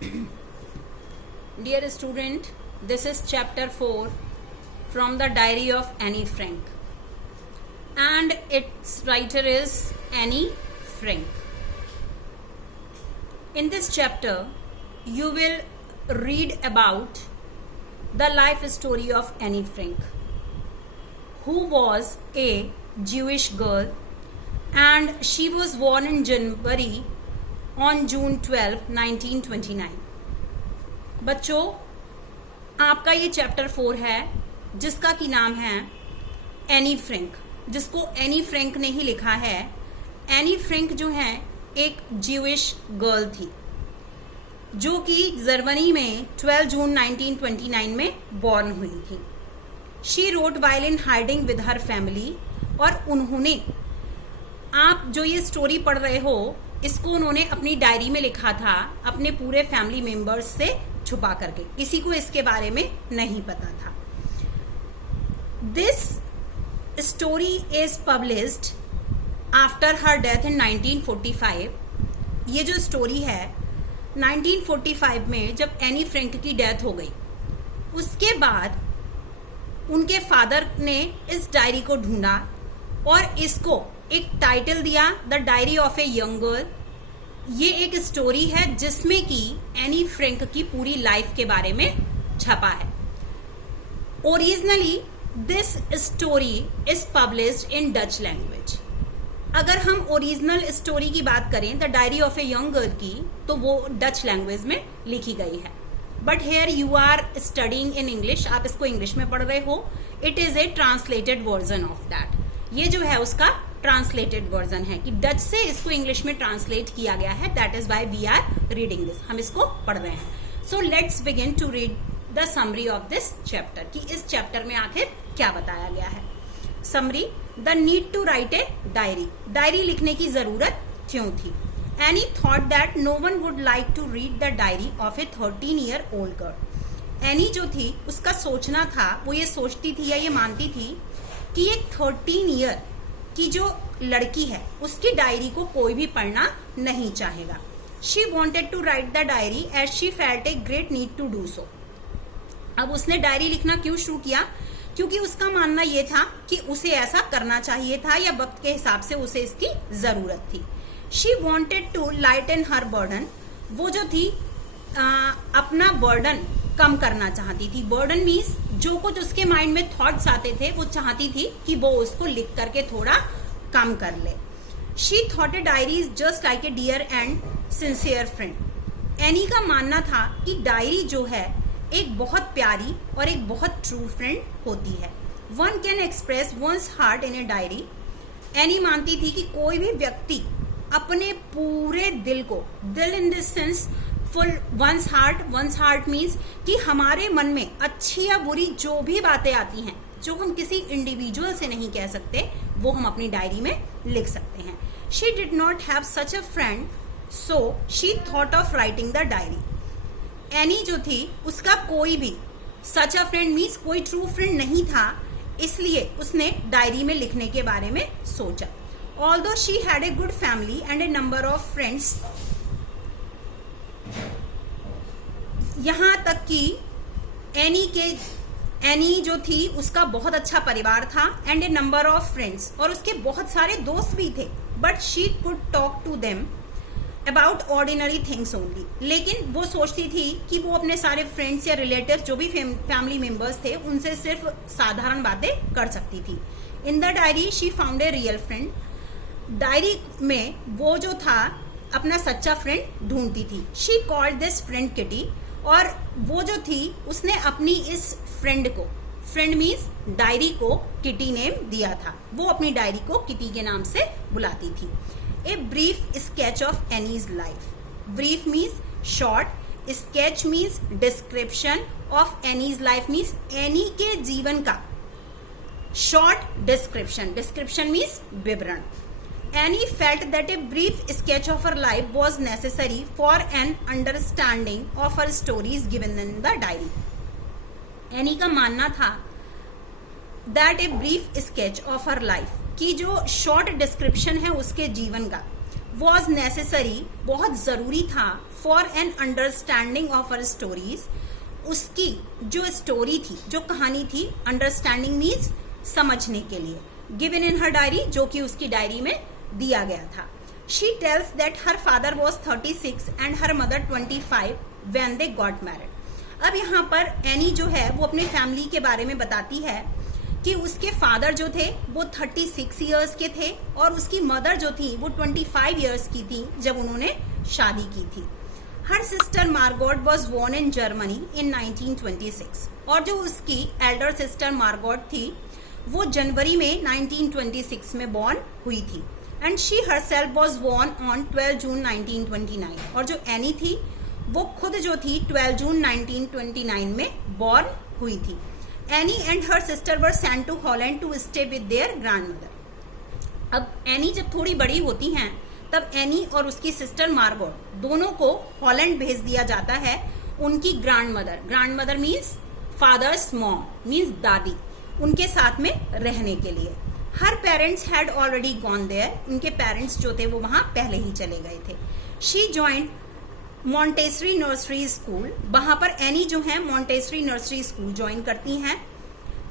Dear student, this is chapter 4 from the diary of Annie Frank, and its writer is Annie Frank. In this chapter, you will read about the life story of Annie Frank, who was a Jewish girl, and she was born in January on June 12, 1929. बच्चों, आपका ये chapter 4 है जिसका की नाम है Anne Frank, जिसको Anne Frank ने ही लिखा है। एनी फ्रैंक जो है एक ज्यूइश गर्ल थी जो कि जर्मनी में 12 जून 1929 में बॉर्न हुई थी। She wrote while in hiding with her family, और उन्होंने, आप जो ये स्टोरी पढ़ रहे हो, इसको उन्होंने अपनी डायरी में लिखा था अपने पूरे फैमिली मेंबर्स से छुपा करके। किसी को इसके बारे में नहीं पता था। This story is published after her death in 1945। ये जो स्टोरी है 1945 में जब एनी फ्रैंक की डेथ हो गई, उसके बाद उनके फादर ने इस डायरी को ढूंढा और इसको एक टाइटल दिया, the diary of a young girl. ये एक स्टोरी है जिसमें कि एनी फ्रैंक की पूरी लाइफ के बारे में छपा है। Originally this story is published in Dutch language. अगर हम ओरिजिनल स्टोरी की बात करें, the diary of a young girl की, तो वो डच लैंग्वेज में लिखी गई है। But here you are studying in English, आप इसको इंग्लिश में पढ़ रहे हो। It is a translated version of that. ये जो है उसका ट्रांसलेटेड वर्जन है कि डच से इसको इंग्लिश में ट्रांसलेट किया गया है। That is why we are reading this, हम इसको पढ़ रहे हैं। So let's begin to read the summary of this chapter, कि इस चैप्टर में आखिर क्या बताया गया है। Summary: the need to write a diary. Diary लिखने की जरूरत क्यों थी? Annie thought that no one would like to read the diary of a 13-year-old girl. Annie जो थी उसका सोचना था, वो ये सोचती थी या ये मानती थी कि एक 13 ईयर की जो लड़की है उसकी डायरी को कोई भी पढ़ना नहीं चाहेगा। She wanted to write the diary as she felt a great need to do so. अब उसने डायरी लिखना क्यों शुरू किया? क्योंकि उसका मानना यह था कि उसे ऐसा करना चाहिए था या वक्त के हिसाब से उसे इसकी जरूरत थी। She wanted to lighten her burden. वो जो थी अपना बर्डन कम करना चाहती थी। बर्डन मीन्स जो कुछ उसके माइंड में थॉट्स आते थे वो चाहती थी कि वो उसको लिख करके थोड़ा कम कर ले। She thought a diary is just like a dear and sincere friend. Annie का मानना था कि डायरी जो है एक बहुत प्यारी और एक बहुत ट्रू फ्रेंड होती है। One can express once heart in a diary. Any मानती थी कि कोई भी व्यक्ति अपने पूरे दिल को, दिल in this sense full once heart means कि हमारे मन में अच्छी या बुरी जो भी बातें आती हैं, जो हम किसी इंडिविजुअल से नहीं कह सकते, वो हम अपनी डायरी में लिख सकते हैं। She did not have such a friend, so she thought of writing the diary. Any जो थी उसका कोई भी सच अ फ्रेंड मीन्स कोई ट्रू फ्रेंड नहीं था, इसलिए उसने डायरी में लिखने के बारे में सोचा। Although she had a good family and a number of friends, यहां तक कि एनी जो थी उसका बहुत अच्छा परिवार था, and a number of friends, और उसके बहुत सारे दोस्त भी थे। But she could talk to them about ordinary things only. लेकिन वो सोचती थी कि वो अपने सारे फ्रेंड्स या रिलेटिव्स जो भी फैमिली मेंबर्स थे उनसे सिर्फ साधारण बातें कर सकती थी। In the diary she found a real friend. Diary में वो जो था अपना सच्चा फ्रेंड ढूंढती थी। She called this friend kitty, और वो जो थी उसने अपनी इस फ्रेंड को, फ्रेंड मीन्स डायरी को, किटी नेम दिया था। वो अपनी डायरी को किटी के नाम से बुलाती थी। A brief sketch of Annie's life. Brief means short, sketch means description of Annie's life means any के जीवन का शॉर्ट डिस्क्रिप्शन। डिस्क्रिप्शन मीन्स विवरण। Annie felt that a brief sketch of her life was necessary for an understanding of her stories given in the diary. Annie का मानना था that a brief sketch of her life, कि जो short description है उसके जीवन का, was necessary, बहुत जरूरी था, for an understanding of her stories, उसकी जो स्टोरी थी, जो कहानी थी, अंडरस्टैंडिंग मीन्स समझने के लिए, गिवन इन हर डायरी, जो कि उसकी डायरी में दिया गया था. She tells that her father was 36 and her mother 25 when they got married. अब यहाँ पर एनी जो है वो अपनी फैमिली के बारे में बताती है कि उसके फादर जो थे वो 36 इयर्स के थे और उसकी मदर जो थी वो 25 इयर्स की थी जब उन्होंने शादी की थी. Her sister Margot was born in Germany in 1926, और जो उसकी एल्डर सिस्टर मार्गोट थी वो जनवरी में 1926 में बॉर्न हुई थी. And she herself was born on 12 June 1929, और जो एनी थी वो खुद जो थी 12 जून 1929 में बॉर्न हुई थी. Annie and her sister were sent to Holland to stay with their grandmother. अब एनी जब थोड़ी बड़ी होती हैं तब एनी और उसकी सिस्टर मार्गोट दोनों को हॉलैंड भेज दिया जाता है उनकी grandmother means father's mom means दादी, उनके साथ में रहने के लिए. Her parents had already gone there, उनके पेरेंट्स जो थे वो वहां पहले ही चले गए थे. She joined Montessori nursery school, वहां पर एनी जो है मॉन्टेसरी नर्सरी स्कूल ज्वाइन करती हैं.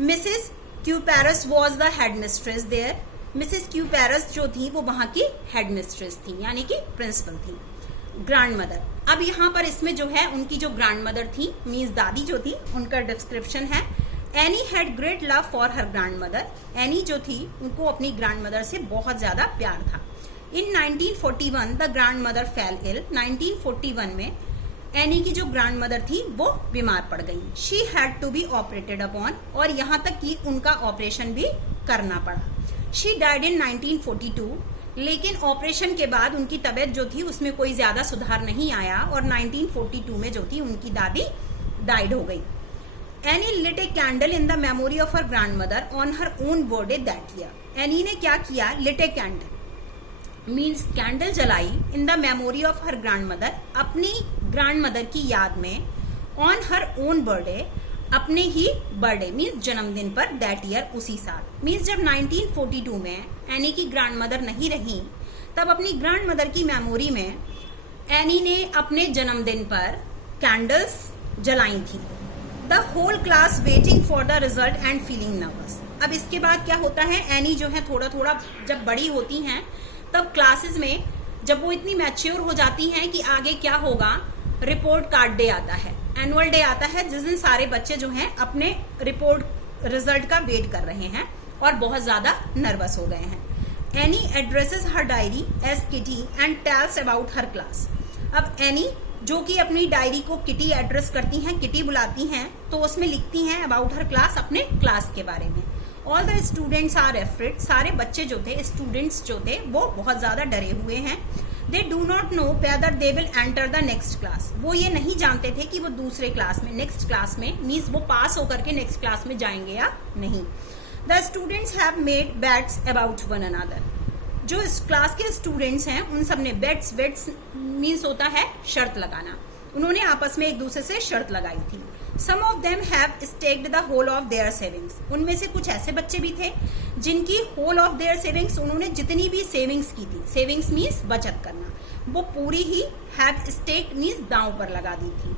Mrs Kuperus was the headmistress there, Mrs Kuperus जो थी वो वहां की हेड मिस्ट्रेस थी, यानी कि प्रिंसिपल थी. ग्रैंडमदर, अब यहाँ पर इसमें जो है उनकी जो ग्रैंडमदर थी मीन्स दादी जो थी, उनका डिस्क्रिप्शन है. Any had great love for her grandmother, any जो थी उनको अपनी ग्रैंडमदर से बहुत ज्यादा प्यार था. इन 1941 द ग्रैंडमदर फेल इल, 1941 में एनी की जो ग्रैंडमदर थी वो बीमार पड़ गई. She had to be operated upon, और यहाँ तक कि उनका ऑपरेशन भी करना पड़ा. शी डाइड इन 1942, लेकिन ऑपरेशन के बाद उनकी तबीयत जो थी उसमें कोई ज्यादा सुधार नहीं आया और 1942 में जो थी उनकी दादी डाइड हो गई. Anne lit a candle in the memory of her grandmother on her own birthday that year. Anne ने क्या किया, lit a candle means candle जलाई in the memory of her grandmother, अपनी ग्रैंडमदर की याद में, ऑन हर ओन बर्थडे अपने ही birthday means जन्मदिन पर, दैट ईयर उसी साल. मीन्स जब 1942 में एनी की ग्रैंडमदर नहीं रही तब अपनी ग्रैंडमदर की मेमोरी में एनी ने अपने जन्मदिन पर कैंडल्स जलाई थी. The whole class waiting for the result and feeling nervous. अब इसके बाद क्या होता है, एनी जो है थोड़ा थोड़ा जब बड़ी होती हैं तब क्लासेस में जब वो इतनी मैच्योर हो जाती हैं कि आगे क्या होगा, रिपोर्ट कार्ड डे आता है, एनुअल डे आता है, जिस दिन सारे बच्चे जो हैं अपने रिपोर्ट रिजल्ट का वेट कर रहे हैं और बहुत ज्यादा नर्वस हो गए हैं. Annie addresses her diary as Kitty and tells about her class. अब एनी जो कि अपनी डायरी को किटी एड्रेस करती हैं, किटी बुलाती हैं, तो उसमें लिखती हैं अबाउट हर क्लास, अपने क्लास के बारे में. All the students are afraid, सारे बच्चे जो थे, स्टूडेंट्स जो थे वो बहुत ज्यादा डरे हुए हैं. They do not know whether they will enter the next class. वो ये नहीं जानते थे कि वो दूसरे क्लास में, नेक्स्ट क्लास में मीन्स वो पास होकर के नेक्स्ट क्लास में जाएंगे या नहीं. The students have made bets about one another. जो इस क्लास के स्टूडेंट्स हैं उन सब ने बेट्स मीन्स होता है शर्त लगाना, उन्होंने आपस में एक दूसरे से शर्त लगाई थी. Some of them have staked the whole of their savings. उनमें से कुछ ऐसे बच्चे भी थे जिनकी होल ऑफ देयर सेविंग्स, उन्होंने जितनी भी सेविंग्स की थी, सेविंग्स मीन्स बचत करना, वो पूरी ही हैव स्टेक्ड मीन्स दांव पर लगा दी थी.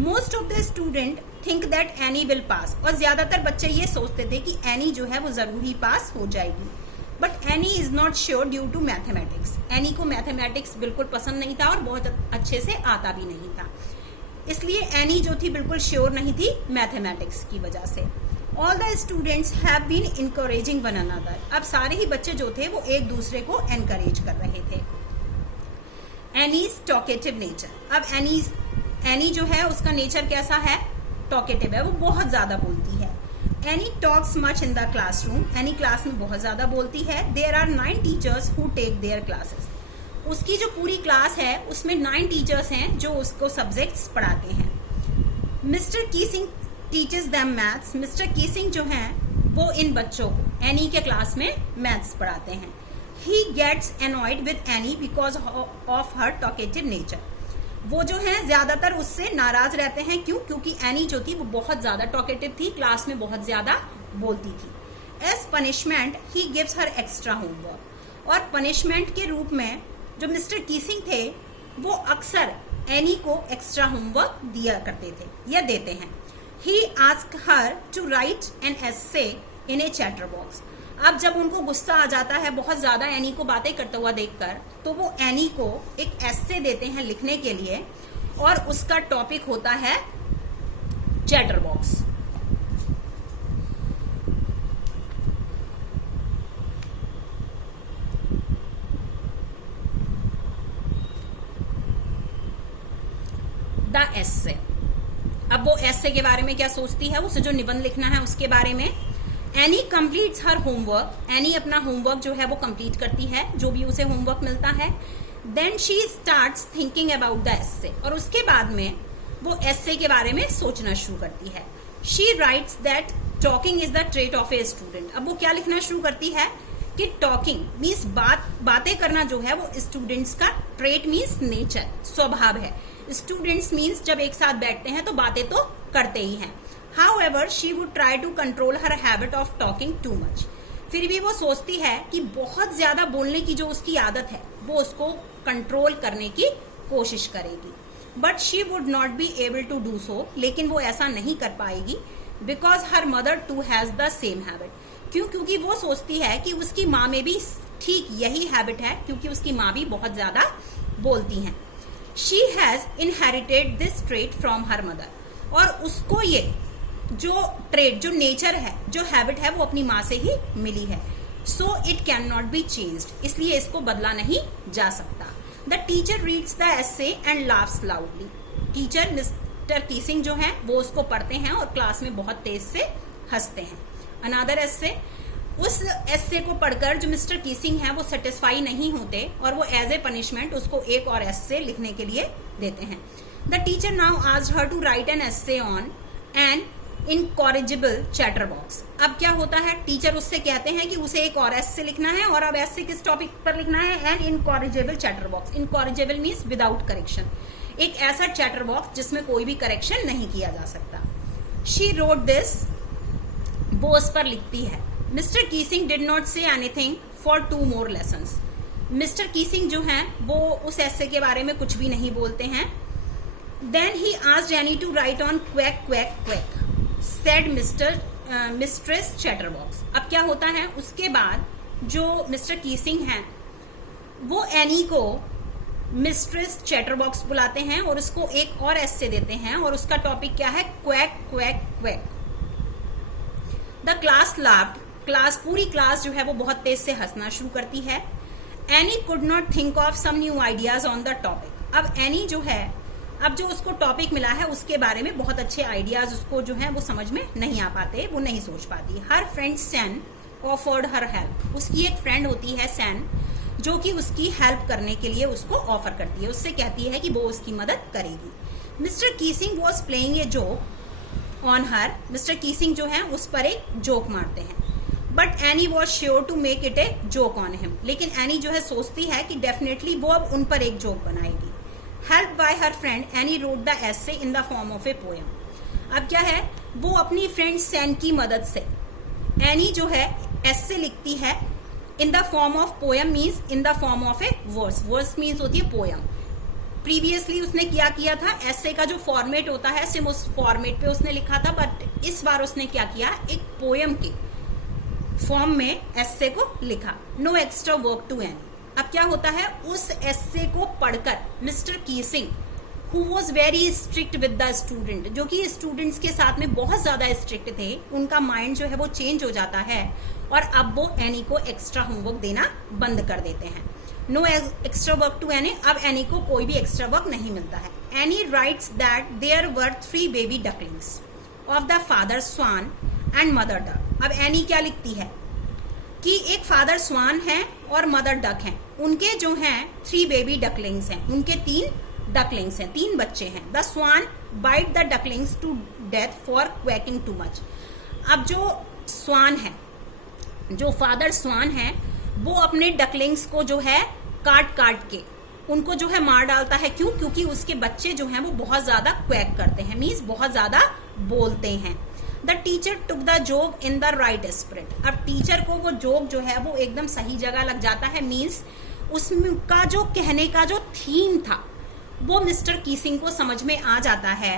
Most of the student think that any will pass. और ज्यादातर बच्चे ये सोचते थे कि एनी जो है वो जरूर ही पास हो जाएगी. But Annie is not sure due to mathematics. Annie को मैथमेटिक्स बिल्कुल पसंद नहीं था और बहुत अच्छे से आता भी नहीं था, इसलिए एनी जो थी बिल्कुल श्योर नहीं थी मैथमेटिक्स की वजह से. All the students have been encouraging one another. अब सारे ही बच्चे जो थे वो एक दूसरे को एनकरेज कर रहे थे. Annie's talkative nature. अब एनी जो है उसका नेचर कैसा है, टॉकेटिव है, वो बहुत ज्यादा बोलती है. Annie talks much in the classroom. Annie class में बहुत ज्यादा बोलती है. There are 9 teachers who take their classes. उसकी जो पूरी क्लास है उसमें 9 टीचर्स हैं जो उसको सब्जेक्ट्स पढ़ाते हैं. Mr Keesing teaches them maths. Mr Keesing जो हैं वो इन बच्चों को एनी के क्लास में मैथ्स पढ़ाते हैं. He gets annoyed with Annie because of her talkative nature. वो जो है ज्यादातर उससे नाराज रहते हैं. क्यों? क्योंकि एनी जो थी वो बहुत ज्यादा टॉकेटिव थी, क्लास में बहुत ज्यादा बोलती थी. As punishment he gives her extra homework. और पनिशमेंट के रूप में जो मिस्टर कीसिंग थे वो अक्सर एनी को एक्स्ट्रा होमवर्क दिया करते थे या देते हैं. He asked her to write an essay in a chatter box. अब जब उनको गुस्सा आ जाता है बहुत ज्यादा एनी को बातें करते हुआ देखकर, तो वो एनी को एक एसे देते हैं लिखने के लिए और उसका टॉपिक होता है चैटर बॉक्स. The essay. अब वो एसे के बारे में क्या सोचती है, उसे जो निबंध लिखना है उसके बारे में. Any completes her homework. Any अपना होमवर्क जो है वो कंप्लीट करती है, जो भी उसे होमवर्क मिलता है. Then she starts thinking about the essay. और उसके बाद में वो एसे के बारे में सोचना शुरू करती है. She writes that talking is the trait of a student. अब वो क्या लिखना शुरू करती है कि टॉकिंग मीन्स बातें करना जो है वो स्टूडेंट्स का ट्रेट मीन्स नेचर, स्वभाव है. स्टूडेंट्स मीन्स जब एक साथ बैठते हैं तो बातें तो करते ही हैं. However, she would try to control her habit of talking too much. फिर भी वो सोचती है कि बहुत ज्यादा बोलने की जो उसकी आदत है वो उसको कंट्रोल करने की कोशिश करेगी. But she would not be able to do so. लेकिन वो ऐसा नहीं कर पाएगी because her mother too has the same habit. क्योंकि वो सोचती है कि उसकी माँ में भी ठीक यही हैबिट है, क्योंकि उसकी माँ भी बहुत ज्यादा बोलती हैं. She has inherited this trait from her mother. और उसको ये जो ट्रेड, जो नेचर है, जो हैबिट है वो अपनी माँ से ही मिली है. So it can not be changed. इसलिए इसको बदला नहीं जा सकता. The teacher reads the essay and laughs loudly. Teacher Mr Keesing जो है वो उसको पढ़ते हैं और क्लास में बहुत तेज से हंसते हैं. अनदर एसे. उस एसे को पढ़कर जो मिस्टर कीसिंग है वो सेटिस्फाई नहीं होते और वो एज ए पनिशमेंट उसको एक और एसे लिखने के लिए देते हैं. The teacher now asked her to write an essay on an incorrigible chatter box. अब क्या होता है, टीचर उससे कहते हैं कि उसे एक और एसे लिखना है और अब एसे किस टॉपिक पर लिखना है, an incorrigible chatter box. Incorrigible means without correction, एक ऐसा चैटर बॉक्स जिसमें कोई भी करेक्शन नहीं किया जा सकता. She wrote this. वो उस पर लिखती है. Mr Keesing did not say anything for 2 more lessons. Mr Keesing जो हैं वो उस एसे के बारे में कुछ भी नहीं बोलते हैं. Then he asked Annie to write on quack quack quack said mistress chatterbox. अब क्या होता है, उसके बाद जो मिस्टर कीसिंग हैं वो एनी को मिस्ट्रेस चैटरबॉक्स बुलाते हैं और उसको एक और एसे देते हैं और उसका टॉपिक क्या है, quack quack quack. The class laughed. पूरी क्लास जो है वो बहुत तेज से हंसना शुरू करती है. Annie could not think of some new ideas on the topic. अब एनी जो है, अब जो उसको टॉपिक मिला है उसके बारे में बहुत अच्छे आइडियाज उसको जो है वो समझ में नहीं आ पाते, वो नहीं सोच पाती. Her friend Sanne offered her help. उसकी एक फ्रेंड होती है सैन, जो कि उसकी हेल्प करने के लिए उसको ऑफर करती है, उससे कहती है कि वो उसकी मदद करेगी. Mr Keesing was playing a joke on her. Mr Keesing जो है उस पर एक जोक मारते हैं. But Anne was sure to make it a joke on him. लेकिन एनी जो है सोचती है कि डेफिनेटली वो अब उन पर एक जोक बनाएगी. Help by her friend any wrote the essay in the form of a poem. अब क्या है, वो अपनी फ्रेंड सैन की मदद से एनी जो है एसे लिखती है in the form of poem means in the form of a verse. Verse means होती है पोएम. प्रीवियसली उसने क्या किया था, एसे का जो फॉर्मेट होता है सिर्फ उस फॉर्मेट पे उसने लिखा था, बट इस बार उसने क्या किया, एक पोएम के फॉर्म में एसे को लिखा. No extra work to any. अब क्या होता है, उस एसे को पढ़कर Mr Keesing who was very strict with the student, जो कि स्टूडेंट्स के साथ में बहुत ज्यादा स्ट्रिक्ट थे, उनका माइंड जो है वो चेंज हो जाता है और अब वो एनी को एक्स्ट्रा होमवर्क देना बंद कर देते हैं. No extra work to any. अब एनी को कोई भी एक्स्ट्रा वर्क नहीं मिलता है. Annie writes that there were 3 baby ducklings of the father swan and mother duck. अब एनी क्या लिखती है कि एक फादर स्वान है और मदर डक हैं, उनके जो हैं 3 baby ducklings हैं, उनके 3 डकलिंग्स हैं, 3 बच्चे हैं. The swan bit the ducklings to death for quacking too much. अब जो स्वान है, जो फादर स्वान है, वो अपने डकलिंग्स को जो है काट काट के उनको जो है मार डालता है. क्यों? क्योंकि उसके बच्चे जो हैं वो बहुत ज्यादा क्वैक करते हैं, मीन्स बहुत ज्यादा बोलते हैं. The teacher took the joke in the right spirit. अब टीचर को वो जोक जो है वो एकदम सही जगह लग जाता है, मीन्स उसका जो कहने का जो थीम था वो मिस्टर कीसिंग को समझ में आ जाता है।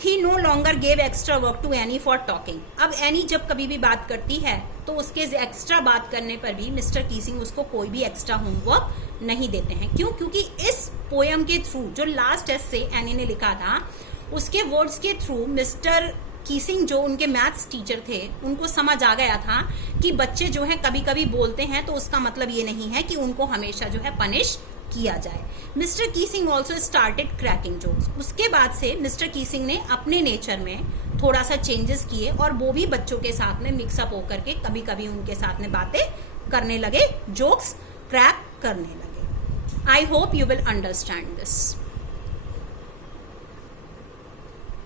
He no longer gave extra work to Anne for talking. अब एनी जब कभी भी बात करती है तो उसके एक्स्ट्रा बात करने पर भी मिस्टर कीसिंग उसको कोई भी एक्स्ट्रा होमवर्क नहीं देते हैं। क्यों? क्योंकि इस पोयम के थ्रू जो लास्ट एस्से एनी ने लिखा था उसके वर्ड्स के थ्रू मिस्टर कीसिंग जो उनके मैथ्स टीचर थे उनको समझ आ गया था कि बच्चे जो है कभी कभी बोलते हैं तो उसका मतलब ये नहीं है कि उनको हमेशा जो है पनिश किया जाए। Mr Keesing also started cracking jokes. उसके बाद से मिस्टर कीसिंग ने अपने नेचर में थोड़ा सा चेंजेस किए और वो भी बच्चों के साथ में मिक्सअप होकर के कभी कभी उनके साथ में बातें करने लगे, जोक्स क्रैक करने लगे। I hope you will understand this.